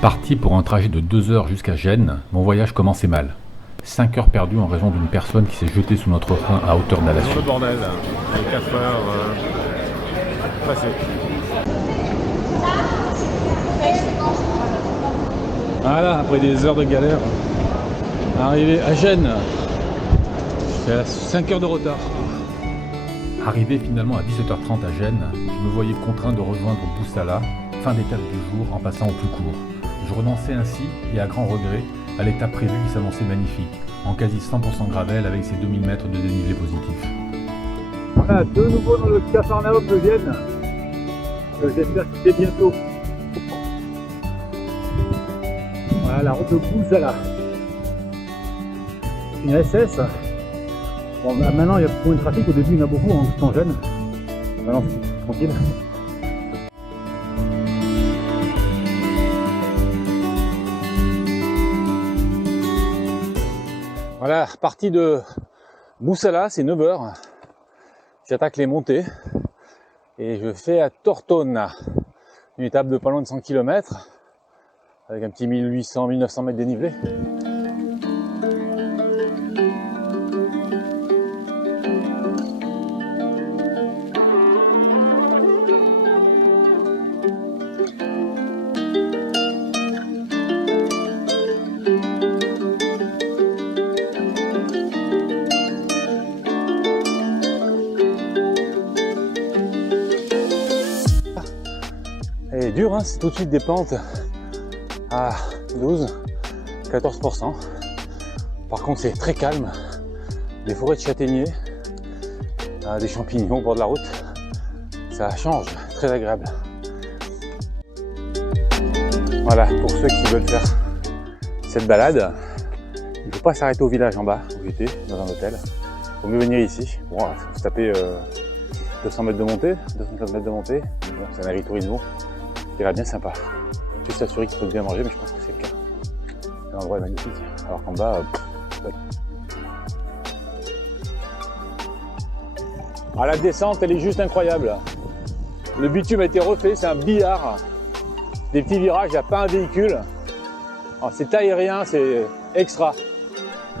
Parti pour un trajet de 2 heures jusqu'à Gênes, mon voyage commençait mal. 5 heures perdues en raison d'une personne qui s'est jetée sous notre train à hauteur d'Alassane. Le bordel, les 4 heures passées. Voilà, après des heures de galère, arrivé à Gênes, c'est à 5 heures de retard. Arrivé finalement à 17h30 à Gênes, je me voyais contraint de rejoindre Boussala, fin d'étape du jour en passant au plus court. Je renonçais ainsi, et à grand regret, à l'étape prévue qui s'annonçait magnifique, en quasi 100% gravel avec ses 2000 mètres de dénivelé positif. Voilà, de nouveau dans le Capharnaüm de Vienne. J'espère qu'il est bientôt. Voilà la route de Boussala. Une SS. Bon, bah, maintenant il y a beaucoup de trafic, au début il y en a beaucoup en Gênes. Maintenant c'est tranquille. Voilà, partie de Boussala, c'est 9 heures. J'attaque les montées et je fais à Tortona, une étape de pas loin de 100 km avec un petit 1800-1900 mètres dénivelé. Elle est dure, hein, c'est tout de suite des pentes à 12-14%. Par contre, c'est très calme. Des forêts de châtaigniers, des champignons au bord de la route. Ça change, très agréable. Voilà, pour ceux qui veulent faire cette balade, il ne faut pas s'arrêter au village en bas où j'étais, dans un hôtel. Il faut mieux venir ici. Bon, il faut se taper 200 mètres de montée, 250 mètres de montée. Bon, c'est un agriturismo qui a l'air bien sympa. Je suis s'assurer qu'il faut bien manger, mais je pense que c'est le cas. L'endroit est magnifique. Alors qu'en bas, ah, la descente, elle est juste incroyable. Le bitume a été refait, c'est un billard. Des petits virages, il n'y a pas un véhicule. C'est aérien, c'est extra.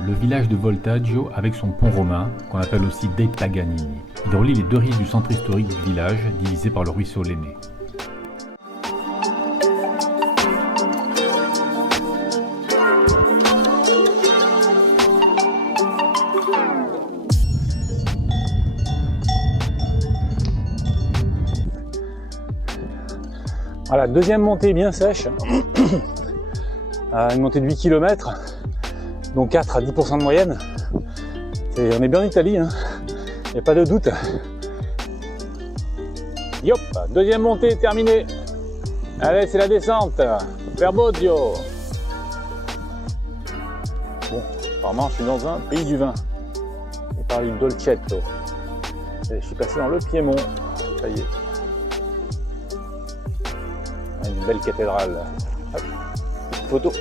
Le village de Voltaggio avec son pont romain, qu'on appelle aussi dei Paganini. Il relie les deux rives du centre historique du village, divisé par le ruisseau Lenné. Voilà, deuxième montée bien sèche, une montée de 8 km, donc 4 à 10% de moyenne. On est bien en Italie, hein. Il n'y a pas de doute. Yop, deuxième montée terminée. Allez, c'est la descente, vers Bodio. Bon, apparemment je suis dans un pays du vin. Il parle du Dolcetto. Et je suis passé dans le Piémont, ça y est. Une belle cathédrale. Hop, petite photo.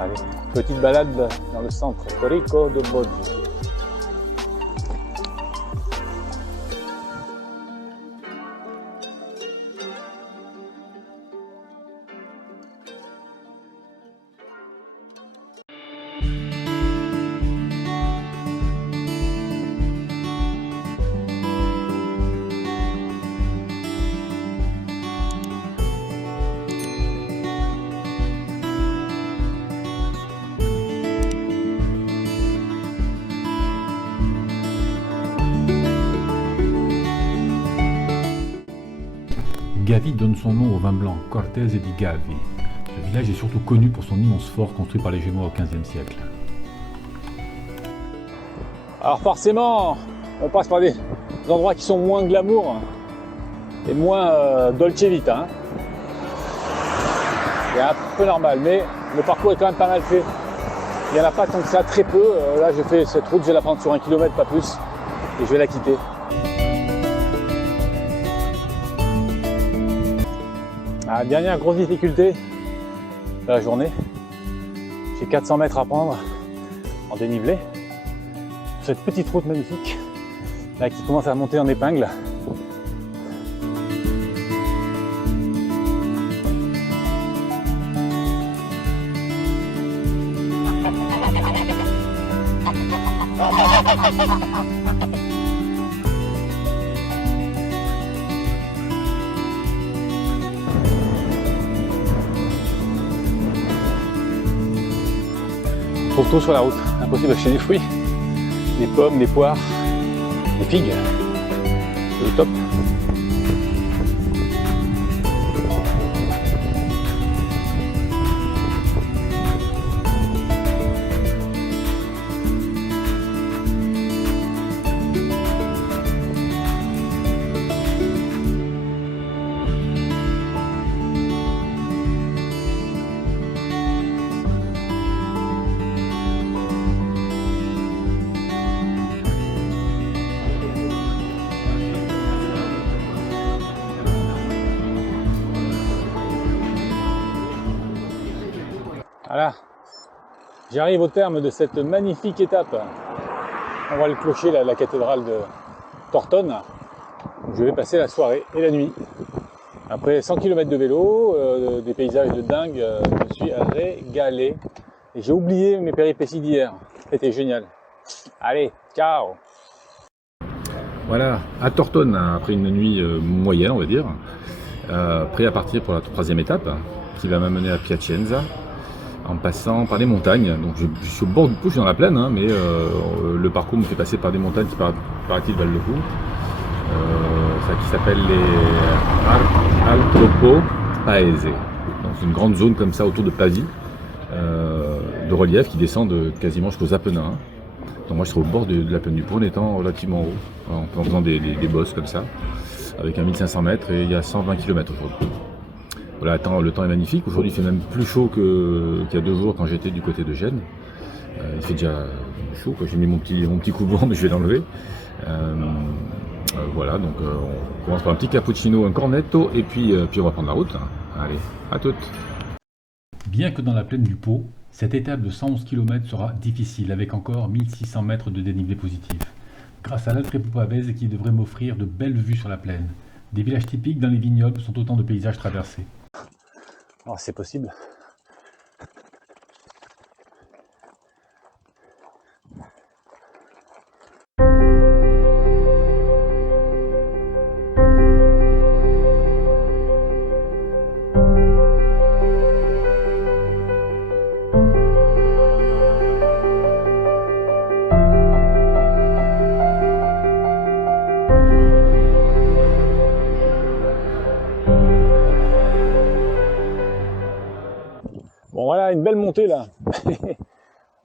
Allez, petite balade dans le centre storico de Bodio. Gavi donne son nom au vin blanc Cortese di Gavi. Ce village est surtout connu pour son immense fort construit par les Génois au XVe siècle. Alors forcément, on passe par des endroits qui sont moins glamour et moins dolce vita. Hein. C'est un peu normal, mais le parcours est quand même pas mal fait. Il n'y en a pas tant que ça, très peu. Là, j'ai fait cette route, je vais la prendre sur 1 km, pas plus. et je vais la quitter. Ah, dernière grosse difficulté de la journée, j'ai 400 mètres à prendre en dénivelé sur cette petite route magnifique là qui commence à monter en épingle. Trop tôt sur la route, impossible d'acheter des fruits, des pommes, des poires, des figues. C'est le top. Voilà, j'arrive au terme de cette magnifique étape. On voit le clocher là, de la cathédrale de Tortone, où je vais passer la soirée et la nuit. Après 100 km de vélo, des paysages de dingue, je me suis régalé. Et j'ai oublié mes péripéties d'hier. C'était génial. Allez, ciao! Voilà, à Tortone, après une nuit moyenne, on va dire, prêt à partir pour la troisième étape, qui va m'amener à Piacenza, en passant par des montagnes. Donc je suis au bord du coup, je suis dans la plaine, hein, mais le parcours me fait passer par des montagnes qui paraît-il valent le coup. Ça qui s'appelle les Altropo Paese. Donc c'est une grande zone comme ça autour de Pavie, de relief qui descend quasiment jusqu'aux Apennins. Donc moi je serai au bord de la plaine du Pô en étant relativement haut, en faisant des bosses comme ça, avec un 1500 mètres et il y a 120 km aujourd'hui. Voilà, le temps est magnifique. Aujourd'hui, il fait même plus chaud qu'il y a 2 jours quand j'étais du côté de Gênes. Il fait déjà chaud, j'ai mis mon petit coupe-vent, mais je vais l'enlever. Voilà, donc on commence par un petit cappuccino, un cornetto, et puis on va prendre la route. Allez, à toutes. Bien que dans la plaine du Pô, cette étape de 111 km sera difficile, avec encore 1600 mètres de dénivelé positif. Grâce à l'Altropo Pavese qui devrait m'offrir de belles vues sur la plaine. Des villages typiques dans les vignobles sont autant de paysages traversés. Oh, c'est possible. Bon voilà, une belle montée là,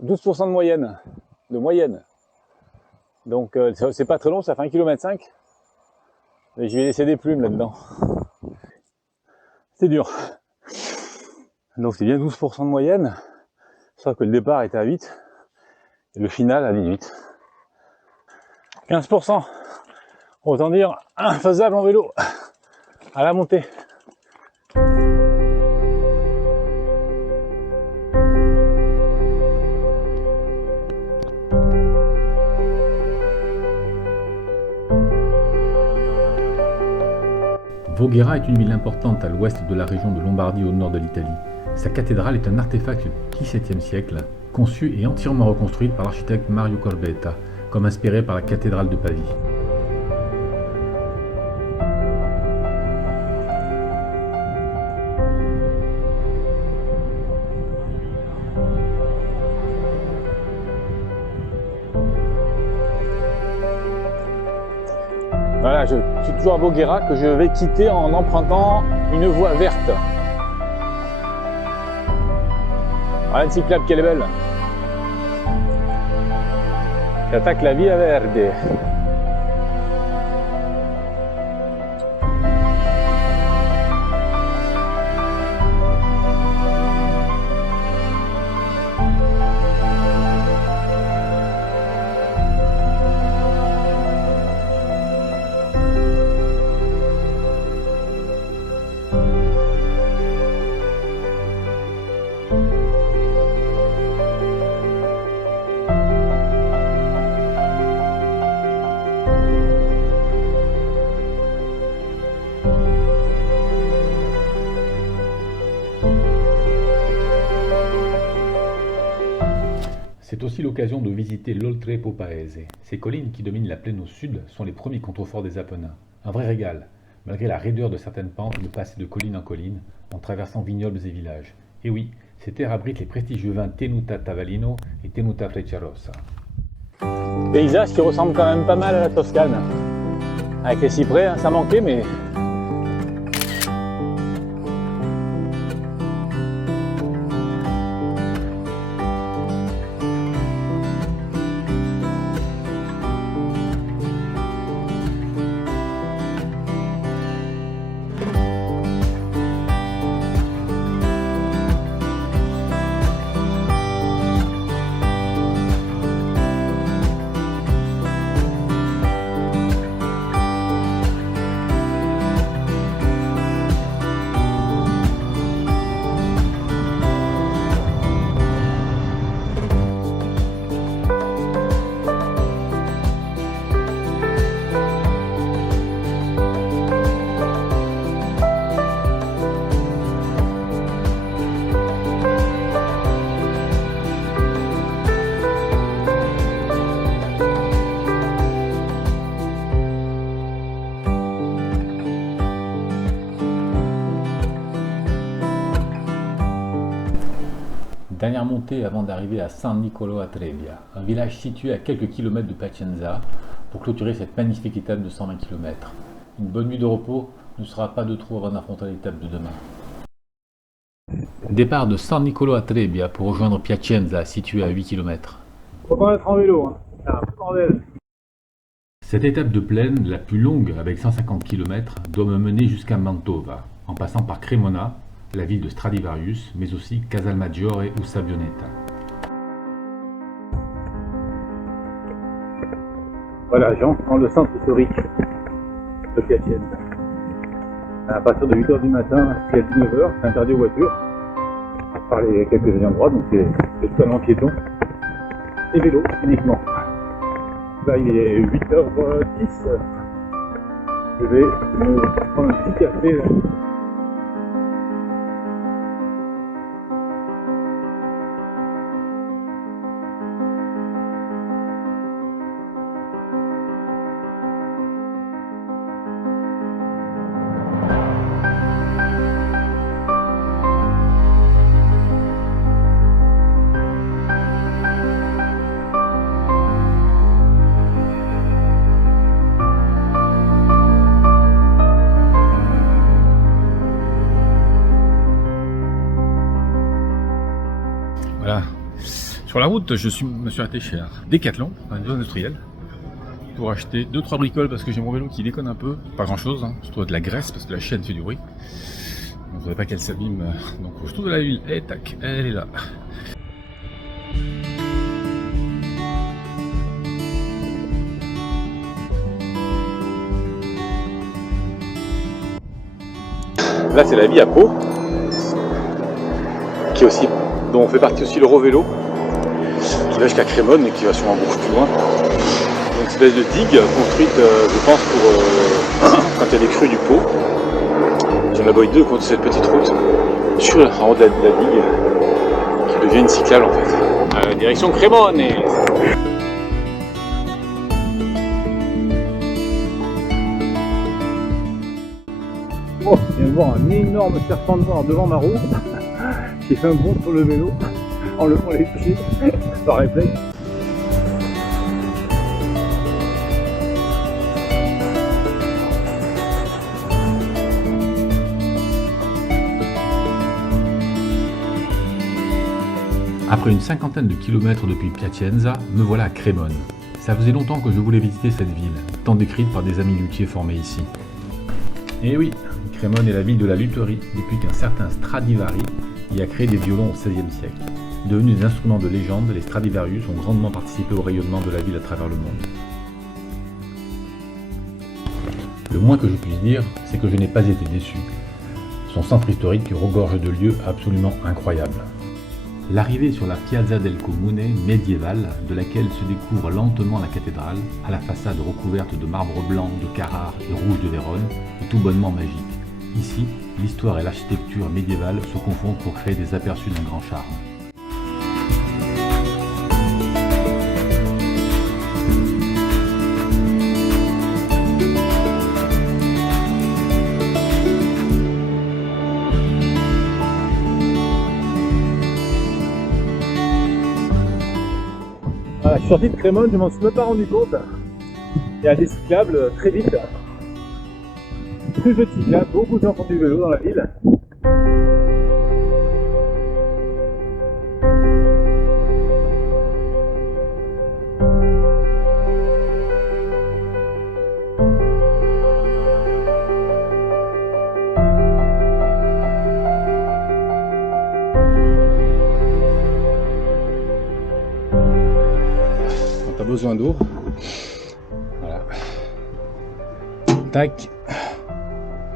12% de moyenne. Donc c'est pas très long, ça fait 1,5 km. Mais je vais laisser des plumes là-dedans. C'est dur. Donc c'est bien 12% de moyenne, sauf que le départ était à 8 et le final à 18. 15%, autant dire infaisable en vélo à la montée. Voghera est une ville importante à l'ouest de la région de Lombardie au nord de l'Italie. Sa cathédrale est un artefact du XVIIe siècle, conçue et entièrement reconstruite par l'architecte Mario Corbetta, comme inspiré par la cathédrale de Pavie. Voilà, je suis toujours à Voghera que je vais quitter en empruntant une voie verte. Voilà une cyclable qui est belle. Qui attaque la Via Verde. C'est aussi l'occasion de visiter l'Oltrepo Paese. Ces collines qui dominent la plaine au sud sont les premiers contreforts des Apennins. Un vrai régal, malgré la raideur de certaines pentes, de passer de colline en colline en traversant vignobles et villages. Et oui, ces terres abritent les prestigieux vins Tenuta Tavolino et Tenuta Frecciarossa. Paysage qui ressemble quand même pas mal à la Toscane. Avec les cyprès, hein, ça manquait, mais... Dernière montée avant d'arriver à San Nicolo a Trebbia, un village situé à quelques kilomètres de Piacenza, pour clôturer cette magnifique étape de 120 km. Une bonne nuit de repos ne sera pas de trop avant d'affronter l'étape de demain. Départ de San Nicolo a Trebbia pour rejoindre Piacenza, situé à 8 km. Faut pas être en vélo, hein. C'est un peu bordel. Cette étape de plaine, la plus longue avec 150 km, doit me mener jusqu'à Mantova, en passant par Cremona, la ville de Stradivarius, mais aussi Casalmaggiore ou Sabbioneta. Voilà, j'entre dans le centre historique de Piacenza. À partir de 8h du matin jusqu'à 19h, c'est interdit aux voitures, à part les quelques endroits, donc c'est totalement piéton. Et vélo uniquement. Là il est 8h10, je vais me prendre un petit café. Là. Voilà. Sur la route, je me suis arrêté chez Decathlon, une zone industrielle, pour acheter 2-3 bricoles parce que j'ai mon vélo qui déconne un peu. Pas grand chose, hein. Je trouve de la graisse parce que la chaîne fait du bruit. Je ne voudrais pas qu'elle s'abîme. Donc je trouve de la huile. Et tac, elle est là. Là c'est la vie à Pau, qui est aussi, dont on fait partie aussi le Rovello, qui va jusqu'à Crémone et qui va sûrement beaucoup plus loin. Donc une espèce de digue construite, je pense, pour quand il y a des crues du Pau. J'en avais deux contre cette petite route, en haut de la digue, qui devient une cyclable en fait. Direction Crémone. Oh, je viens de voir un énorme serpent noir devant ma roue qui fait un bond sur le vélo en levant les pieds par réflexe. Après une cinquantaine de kilomètres depuis Piacenza, me voilà à Crémone. Ça faisait longtemps que je voulais visiter cette ville, tant décrite par des amis luthiers formés ici. Et oui, Crémone est la ville de la lutherie, depuis qu'un certain Stradivari y a créé des violons au XVIe siècle. Devenus des instruments de légende, les Stradivarius ont grandement participé au rayonnement de la ville à travers le monde. Le moins que je puisse dire, c'est que je n'ai pas été déçu. Son centre historique regorge de lieux absolument incroyables. L'arrivée sur la Piazza del Comune médiévale, de laquelle se découvre lentement la cathédrale, à la façade recouverte de marbre blanc, de Carrare et rouge de Vérone, est tout bonnement magique. Ici, l'histoire et l'architecture médiévale se confondent pour créer des aperçus d'un grand charme. sortie de Crémone, je m'en suis même pas rendu compte. Il y a des cyclables très vite. Plus de cyclables, beaucoup de gens font du vélo dans la ville. Quand t'as besoin d'eau, voilà. Tac.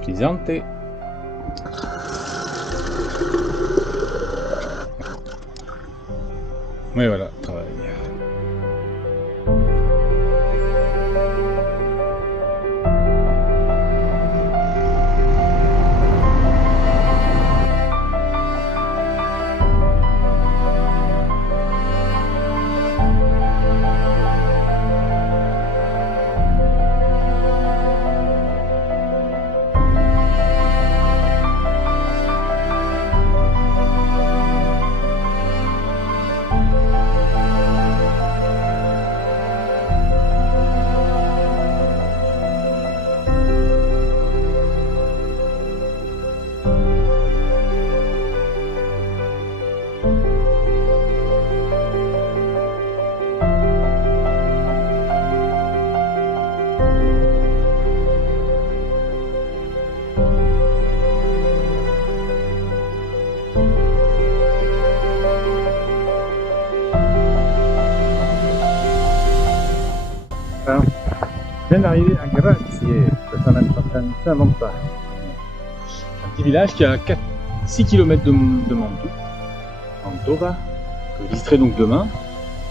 Frizzante. Oui, voilà, travail. Je viens d'arriver à Grazie, ça ne s'invente pas. Un petit village qui est à 6 km de Mantova, que je visiterai donc demain.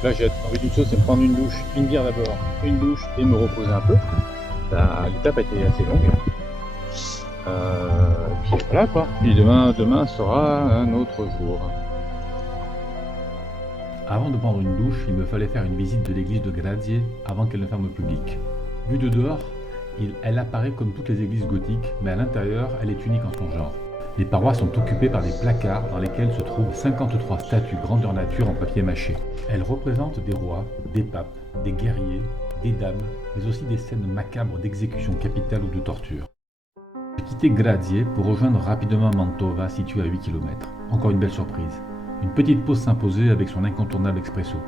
Là j'ai envie d'une chose, c'est prendre une douche, une bière d'abord, une douche et me reposer un peu. L'étape a été assez longue. Puis voilà quoi. Puis demain sera un autre jour. Avant de prendre une douche, il me fallait faire une visite de l'église de Grazie avant qu'elle ne ferme au public. Vue de dehors, elle apparaît comme toutes les églises gothiques, mais à l'intérieur, elle est unique en son genre. Les parois sont occupées par des placards dans lesquels se trouvent 53 statues grandeur nature en papier mâché. Elles représentent des rois, des papes, des guerriers, des dames, mais aussi des scènes macabres d'exécution capitale ou de torture. J'ai quitté Grazie pour rejoindre rapidement Mantova, située à 8 km. Encore une belle surprise. Une petite pause s'imposait avec son incontournable expresso.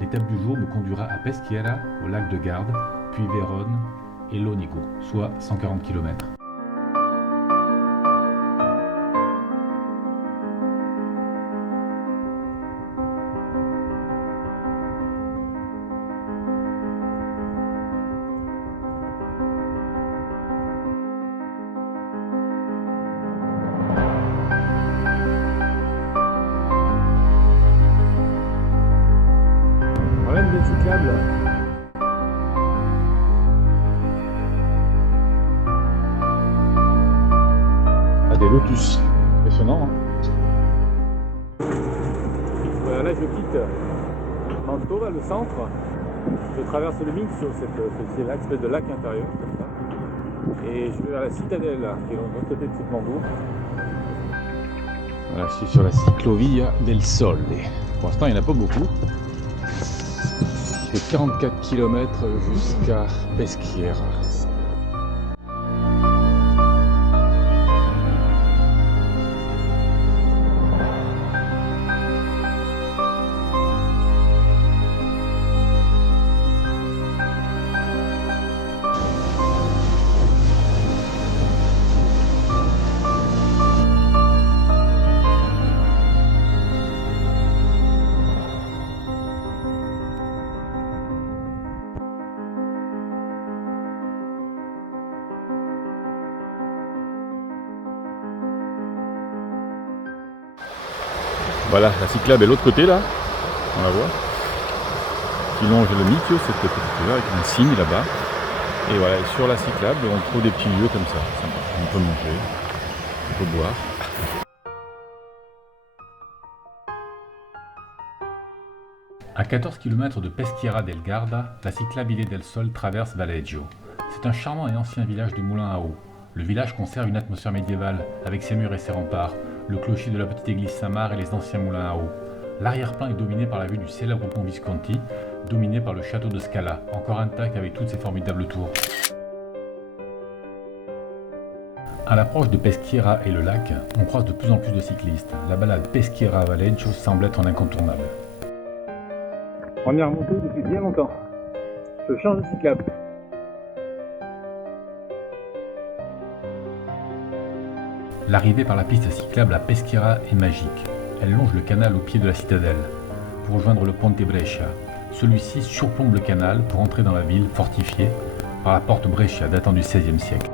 L'étape du jour me conduira à Peschiera, au lac de Garde, puis Vérone et Lonigo, soit 140 km. Des cyclables. Ah, des lotus. Impressionnant. Hein. Voilà, là je quitte Mantova, le centre. Je traverse le Mincio, c'est l'espèce de lac intérieur, comme ça. Et je vais vers la citadelle, qui est de l'autre côté de cette Mandou. Voilà, je suis sur la Ciclovia del Sole. Pour l'instant, il n'y en a pas beaucoup. Il fait 44 km jusqu'à Peschiera. Voilà, la cyclable est de l'autre côté là, on la voit, qui longe le Mincio, cette petite-là, avec un signe là-bas. Et voilà, et sur la cyclable, on trouve des petits lieux comme ça, sympa. On peut manger, on peut boire. À 14 km de Peschiera del Garda, la cyclabile del Sol traverse Valeggio. C'est un charmant et ancien village de moulins à eau. Le village conserve une atmosphère médiévale, avec ses murs et ses remparts, le clocher de la petite église Saint-Marc et les anciens moulins à eau. L'arrière-plan est dominé par la vue du célèbre pont Visconti, dominé par le château de Scala, encore intact avec toutes ses formidables tours. À l'approche de Peschiera et le lac, on croise de plus en plus de cyclistes. La balade Peschiera-Valencio semble être un incontournable. On est remonté depuis bien longtemps. Je change de cyclable. L'arrivée par la piste cyclable à Peschiera est magique. Elle longe le canal au pied de la citadelle, pour rejoindre le Ponte Brescia. Celui-ci surplombe le canal pour entrer dans la ville fortifiée par la porte Brescia datant du XVIe siècle.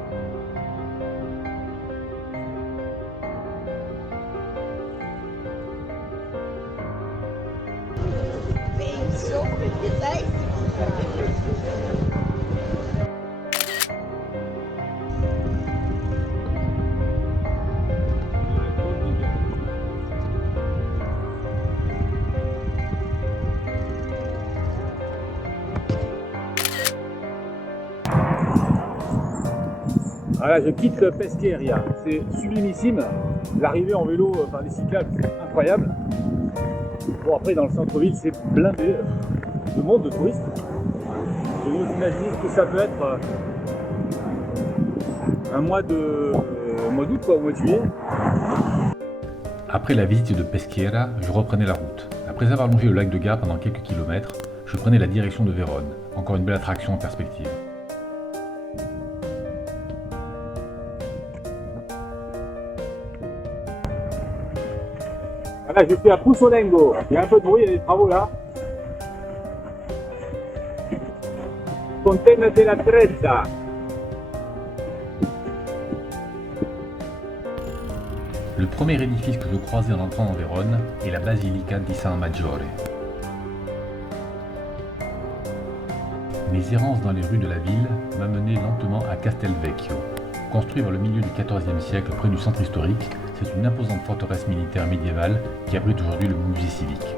Voilà, je quitte Peschiera. C'est sublimissime. L'arrivée en vélo par les cyclables, c'est incroyable. Bon, après, dans le centre-ville, c'est blindé de monde, de touristes. Je vous imaginer ce que ça peut être un mois d'août, quoi, au mois de juillet. Après la visite de Peschiera, je reprenais la route. Après avoir longé le lac de Garde pendant quelques kilomètres, je prenais la direction de Vérone. Encore une belle attraction en perspective. Voilà, je suis à Pusonengo. Il y a un peu de bruit, il y a des travaux là. Fontana della Trezza. Le premier édifice que je croisais en entrant dans Vérone est la Basilica di San Maggiore. Mes errances dans les rues de la ville m'amenaient lentement à Castelvecchio. Construit vers le milieu du XIVe siècle près du centre historique, c'est une imposante forteresse militaire médiévale qui abrite aujourd'hui le musée civique.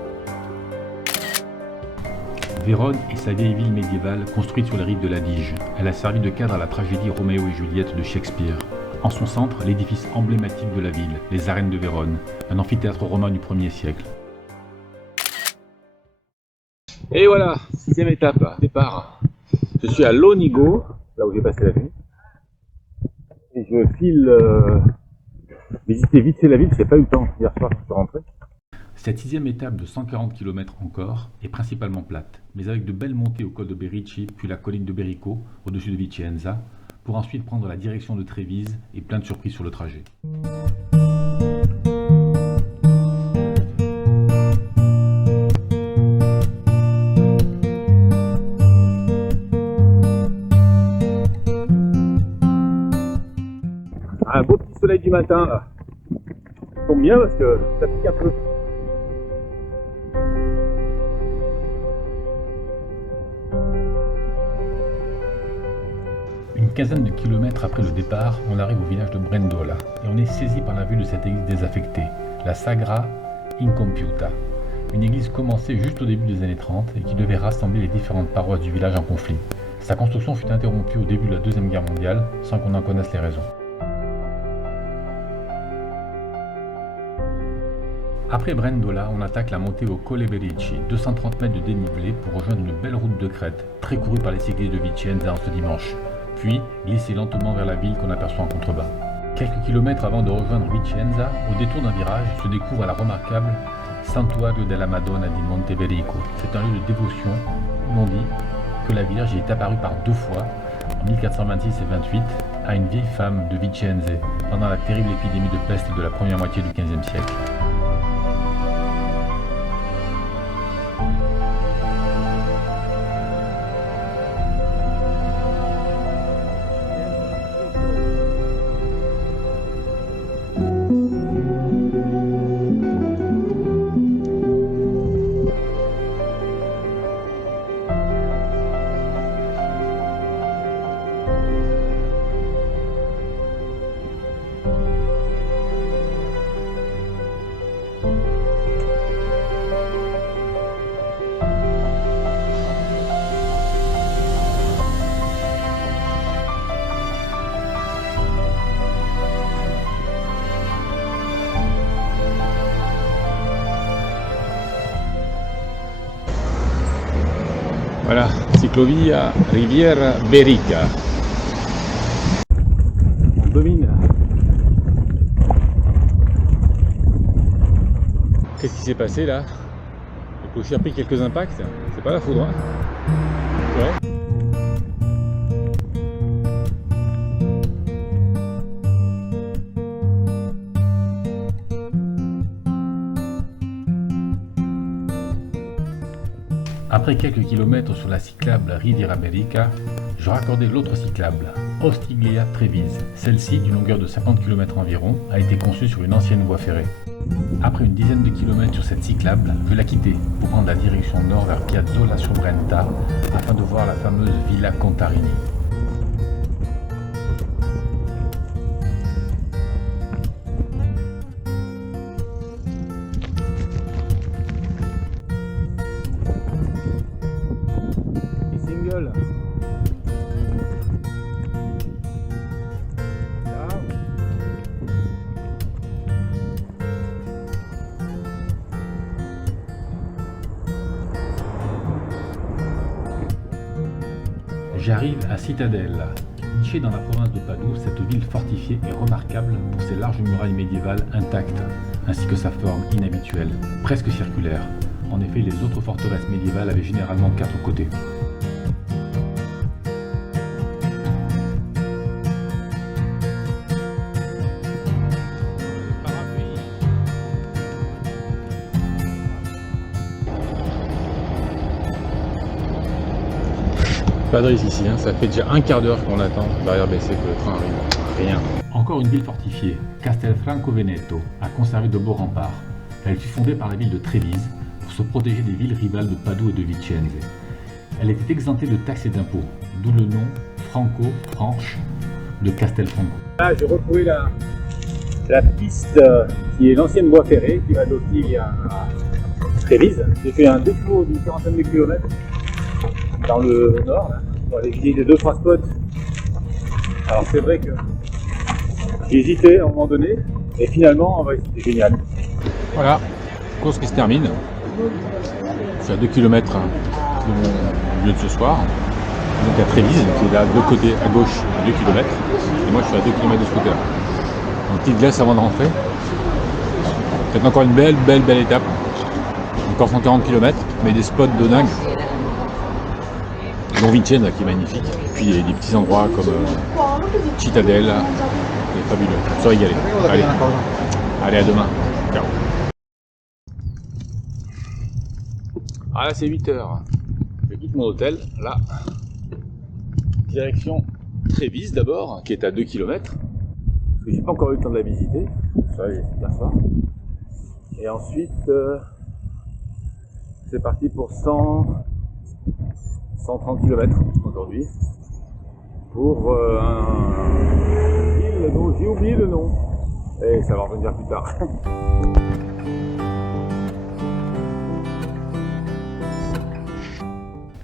Vérone est sa vieille ville médiévale construite sur les rives de l'Adige. Elle a servi de cadre à la tragédie Roméo et Juliette de Shakespeare. En son centre, l'édifice emblématique de la ville, les arènes de Vérone, un amphithéâtre romain du 1er siècle. Et voilà, 6e étape, départ. Je suis à Lonigo, là où j'ai passé la nuit. Et je file visiter vite fait la ville, j'ai pas eu le temps hier soir quand je suis rentré. Cette 6e étape de 140 km encore est principalement plate, mais avec de belles montées au col de Berici, puis la colline de Berico, au-dessus de Vicenza, pour ensuite prendre la direction de Trévise et plein de surprises sur le trajet. Un beau petit soleil du matin là. Ça tombe bien parce que ça pique un peu. Une quinzaine de kilomètres après le départ, on arrive au village de Brendola et on est saisi par la vue de cette église désaffectée, la Sagra Incompiuta, une église commencée juste au début des années 30 et qui devait rassembler les différentes paroisses du village en conflit. Sa construction fut interrompue au début de la Deuxième Guerre mondiale sans qu'on en connaisse les raisons. Après Brendola, on attaque la montée au Colle Berici, 230 mètres de dénivelé pour rejoindre une belle route de crête, très courue par les cyclistes de Vicenza en ce dimanche, puis glisser lentement vers la ville qu'on aperçoit en contrebas. Quelques kilomètres avant de rejoindre Vicenza, au détour d'un virage, se découvre la remarquable Santuario della Madonna di Monteberico. C'est un lieu de dévotion où l'on dit que la Vierge y est apparue par 2 fois, en 1426 et 28, à une vieille femme de Vicenza pendant la terrible épidémie de peste de la première moitié du XVe siècle. Voilà, Ciclovia Riviera Berica. On domine. Qu'est-ce qui s'est passé là? J'ai aussi pris quelques impacts. C'est pas la foudre, hein? Ouais. Après quelques kilomètres sur la cyclable Riviera Berica, je raccordais l'autre cyclable, Ostiglia Treviso. Celle-ci, d'une longueur de 50 km environ, a été conçue sur une ancienne voie ferrée. Après une dizaine de kilomètres sur cette cyclable, je la quittais pour prendre la direction nord vers Piazzola sur Brenta afin de voir la fameuse Villa Contarini. Single. J'arrive à Citadelle. Nichée dans la province de Padoue, cette ville fortifiée est remarquable pour ses larges murailles médiévales intactes, ainsi que sa forme inhabituelle, presque circulaire. En effet, les autres forteresses médiévales avaient généralement 4 côtés. Pas de risque ici, hein. Ça fait déjà un quart d'heure qu'on attend, barrière baissée, que le train arrive. Rien. Encore une ville fortifiée, Castelfranco Veneto, a conservé de beaux remparts. Elle fut fondée par la ville de Trévise pour se protéger des villes rivales de Padoue et de Vicenza. Elle était exemptée de taxes et d'impôts, d'où le nom franco-franche de Castelfranco. Là, j'ai retrouvé la piste qui est l'ancienne voie ferrée qui va d'Ostiglia à Trévise. J'ai fait un détour d'une quarantaine de kilomètres dans le nord, là, pour aller visiter 2-3 spots. Alors c'est vrai que j'ai hésité à un moment donné, et finalement c'était génial. Voilà, course qui se termine. Je suis à 2 km de mon lieu de ce soir. Donc à Trévise, qui est là de l'autre côté à gauche à 2 km. Et moi je suis à 2 km de ce côté-là. Donc petite glace avant de rentrer. Peut-être encore une belle étape. Encore 140 km, mais des spots de dingue. Dont Vicenza qui est magnifique. Et puis il y a des petits endroits comme Citadelle. C'est fabuleux. On se régaler. Allez, à demain. Ciao. Ah là c'est 8h. Je quitte mon hôtel, là. Direction Trévise d'abord, qui est à 2 km. Parce que j'ai pas encore eu le temps de la visiter. Ça, j'ai fait hier soir. Et ensuite, c'est parti pour 130 km aujourd'hui. Pour une ville dont j'ai oublié le nom. Et ça va revenir plus tard.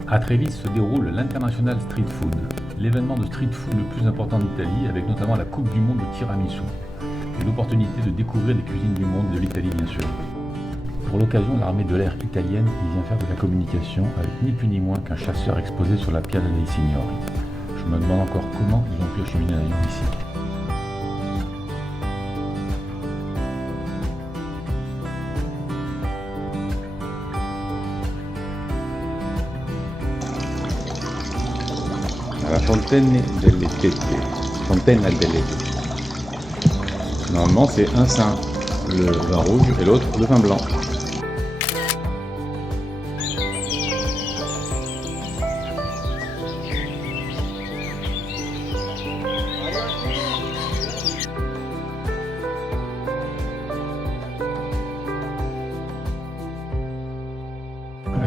À Trévise se déroule l'International Street Food, l'événement de street food le plus important d'Italie, avec notamment la Coupe du Monde de tiramisu, et l'opportunité de découvrir les cuisines du monde et de l'Italie bien sûr. Pour l'occasion, l'armée de l'air italienne y vient faire de la communication avec ni plus ni moins qu'un chasseur exposé sur la Piazza dei Signori. Je me demande encore comment ils ont pu acheminer l'avion ici. La Fontaine delle Tette. Fontaine delle Tette. Normalement, c'est un sein, le vin rouge, et l'autre, le vin blanc.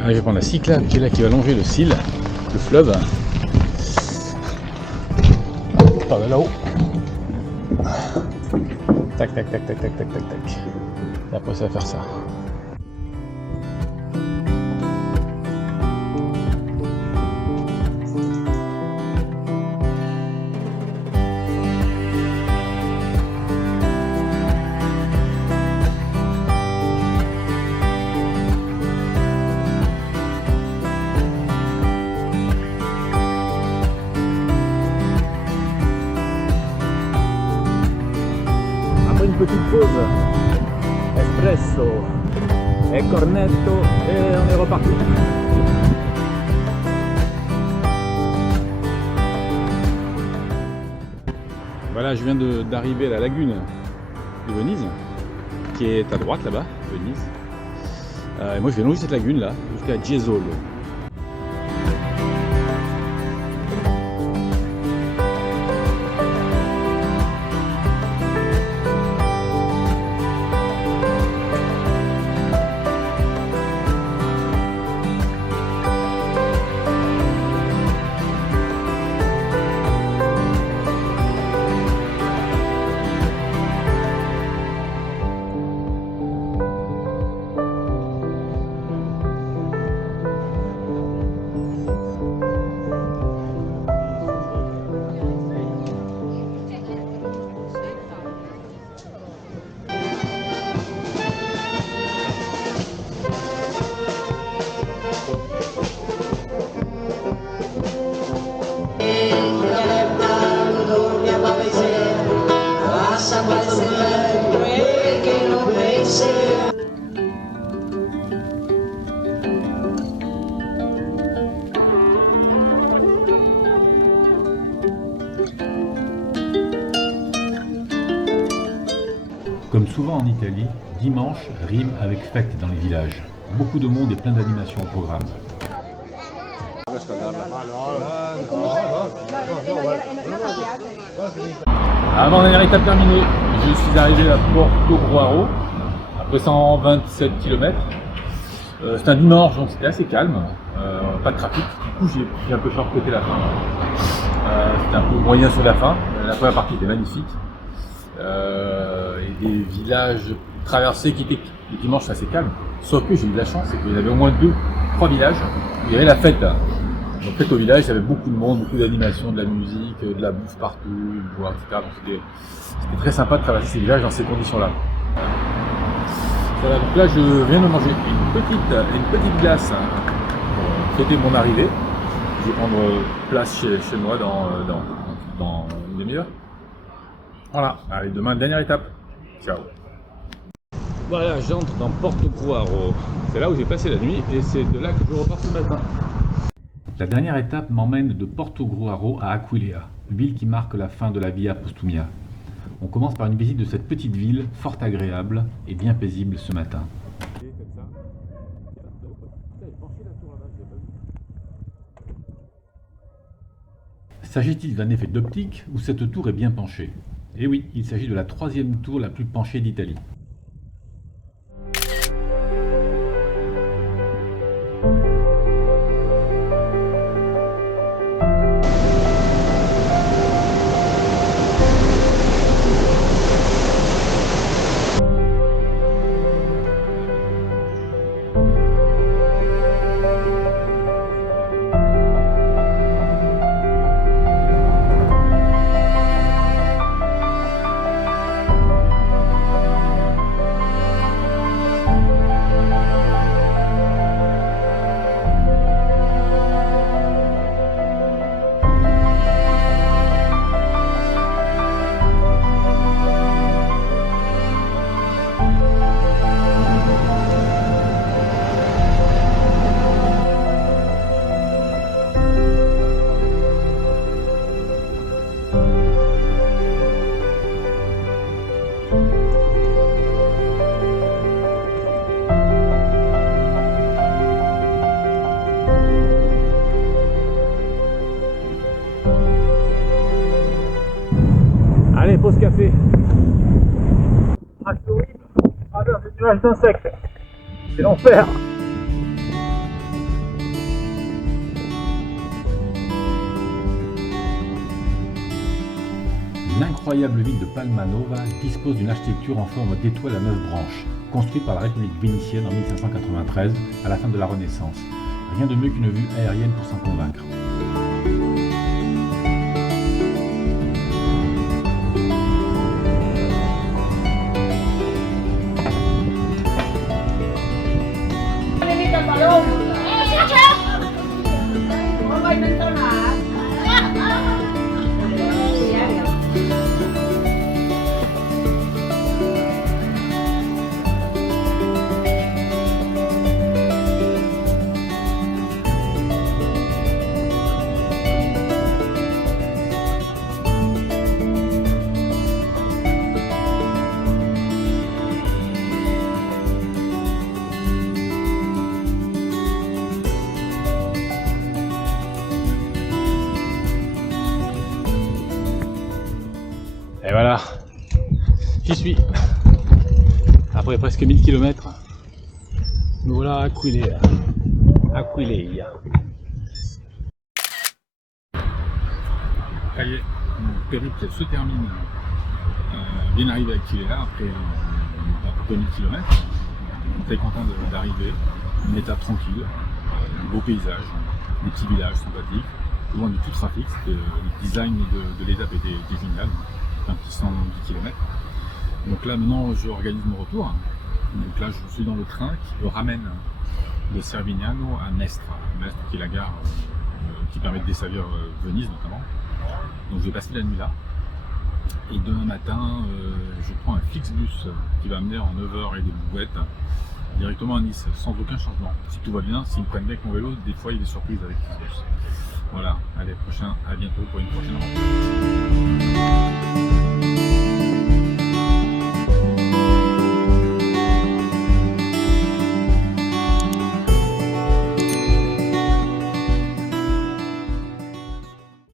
Je vais prendre la cyclable qui est là, qui va longer le Sil, le fleuve. Par là-haut. Tac, tac, tac, tac, tac, tac, tac, tac. Et après, ça va faire ça. espresso et cornetto et on est reparti. Voilà, je viens d'arriver à la lagune de Venise, qui est à droite là-bas, Venise. Et moi je vais longer cette lagune là, jusqu'à Jesolo. Comme souvent en Italie, dimanche rime avec fête dans les villages. Beaucoup de monde et plein d'animations au programme. Avant-dernière étape terminée, je suis arrivé à Portogruaro, après 127 km. C'est un dimanche, donc c'était assez calme, pas de trafic. Du coup, j'ai pris un peu short-côté la fin. C'était un peu moyen sur la fin. La première partie était magnifique. Et des villages traversés qui étaient les dimanches assez calmes. Sauf que j'ai eu de la chance, c'est qu'il y avait au moins 2-3 villages où il y avait la fête. Donc fête au village, il y avait beaucoup de monde, beaucoup d'animation, de la musique, de la bouffe partout, boire, etc. Donc c'était très sympa de traverser ces villages dans ces conditions-là. Voilà, donc là je viens de manger une petite glace pour fêter mon arrivée. Je vais prendre place chez moi dans une demi-heure. Voilà, allez, demain, dernière étape. Ciao. Voilà, j'entre dans Portogruaro. C'est là où j'ai passé la nuit et c'est de là que je repars ce matin. La dernière étape m'emmène de Portogruaro à Aquileia, ville qui marque la fin de la Via Postumia. On commence par une visite de cette petite ville, fort agréable et bien paisible ce matin. S'agit-il d'un effet d'optique ou cette tour est bien penchée? Et oui, il s'agit de la 3e tour la plus penchée d'Italie. Allez, pause café. C'est horrible. À travers des nuages d'insectes. C'est l'enfer. L'incroyable ville de Palmanova dispose d'une architecture en forme d'étoile à 9 branches, construite par la République vénitienne en 1593, à la fin de la Renaissance. Rien de mieux qu'une vue aérienne pour s'en convaincre. j'y suis. Après presque 1000 km. Me voilà à Aquileia. Ça y est, mon périple se termine. Bien arrivé à Aquileia après à peu près 1000 km. Très content d'arriver. Une étape tranquille, des beaux paysages, des petits villages sympathiques, loin de tout trafic. Le design de l'étape était génial, un petit 110 km. Donc là maintenant je organise mon retour. Donc là je suis dans le train qui me ramène de Cervignano à Mestre. Mestre qui est la gare qui permet de desservir Venise notamment. Donc je vais passer la nuit là. Et demain matin je prends un Flixbus qui va amener en 9h et des bouettes directement à Nice, sans aucun changement. Si tout va bien, s'ils me prennent bien avec mon vélo, des fois il y a des surprises avec Flixbus. Voilà, allez, à bientôt pour une prochaine rencontre.